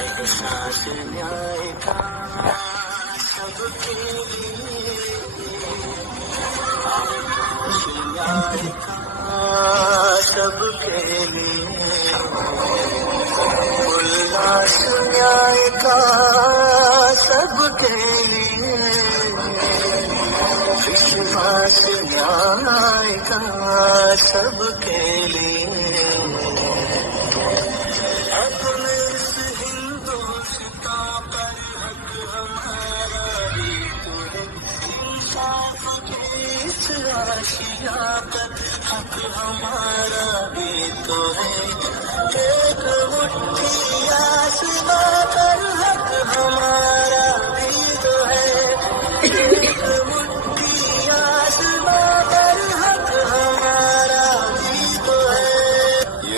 एहसास न्याय का सबके लिए, न्याय का सबके लिए, उल्लास न्याय का सबके लिए, विश्वास न्याय का सबके लिए। अपने इस हिंदुस्तान पर हक हमारा ही तो है, इंसाफ की इस आशिया पर हक हमारा भी तो है। एक मुट्ठी आसमां पर हक हमारा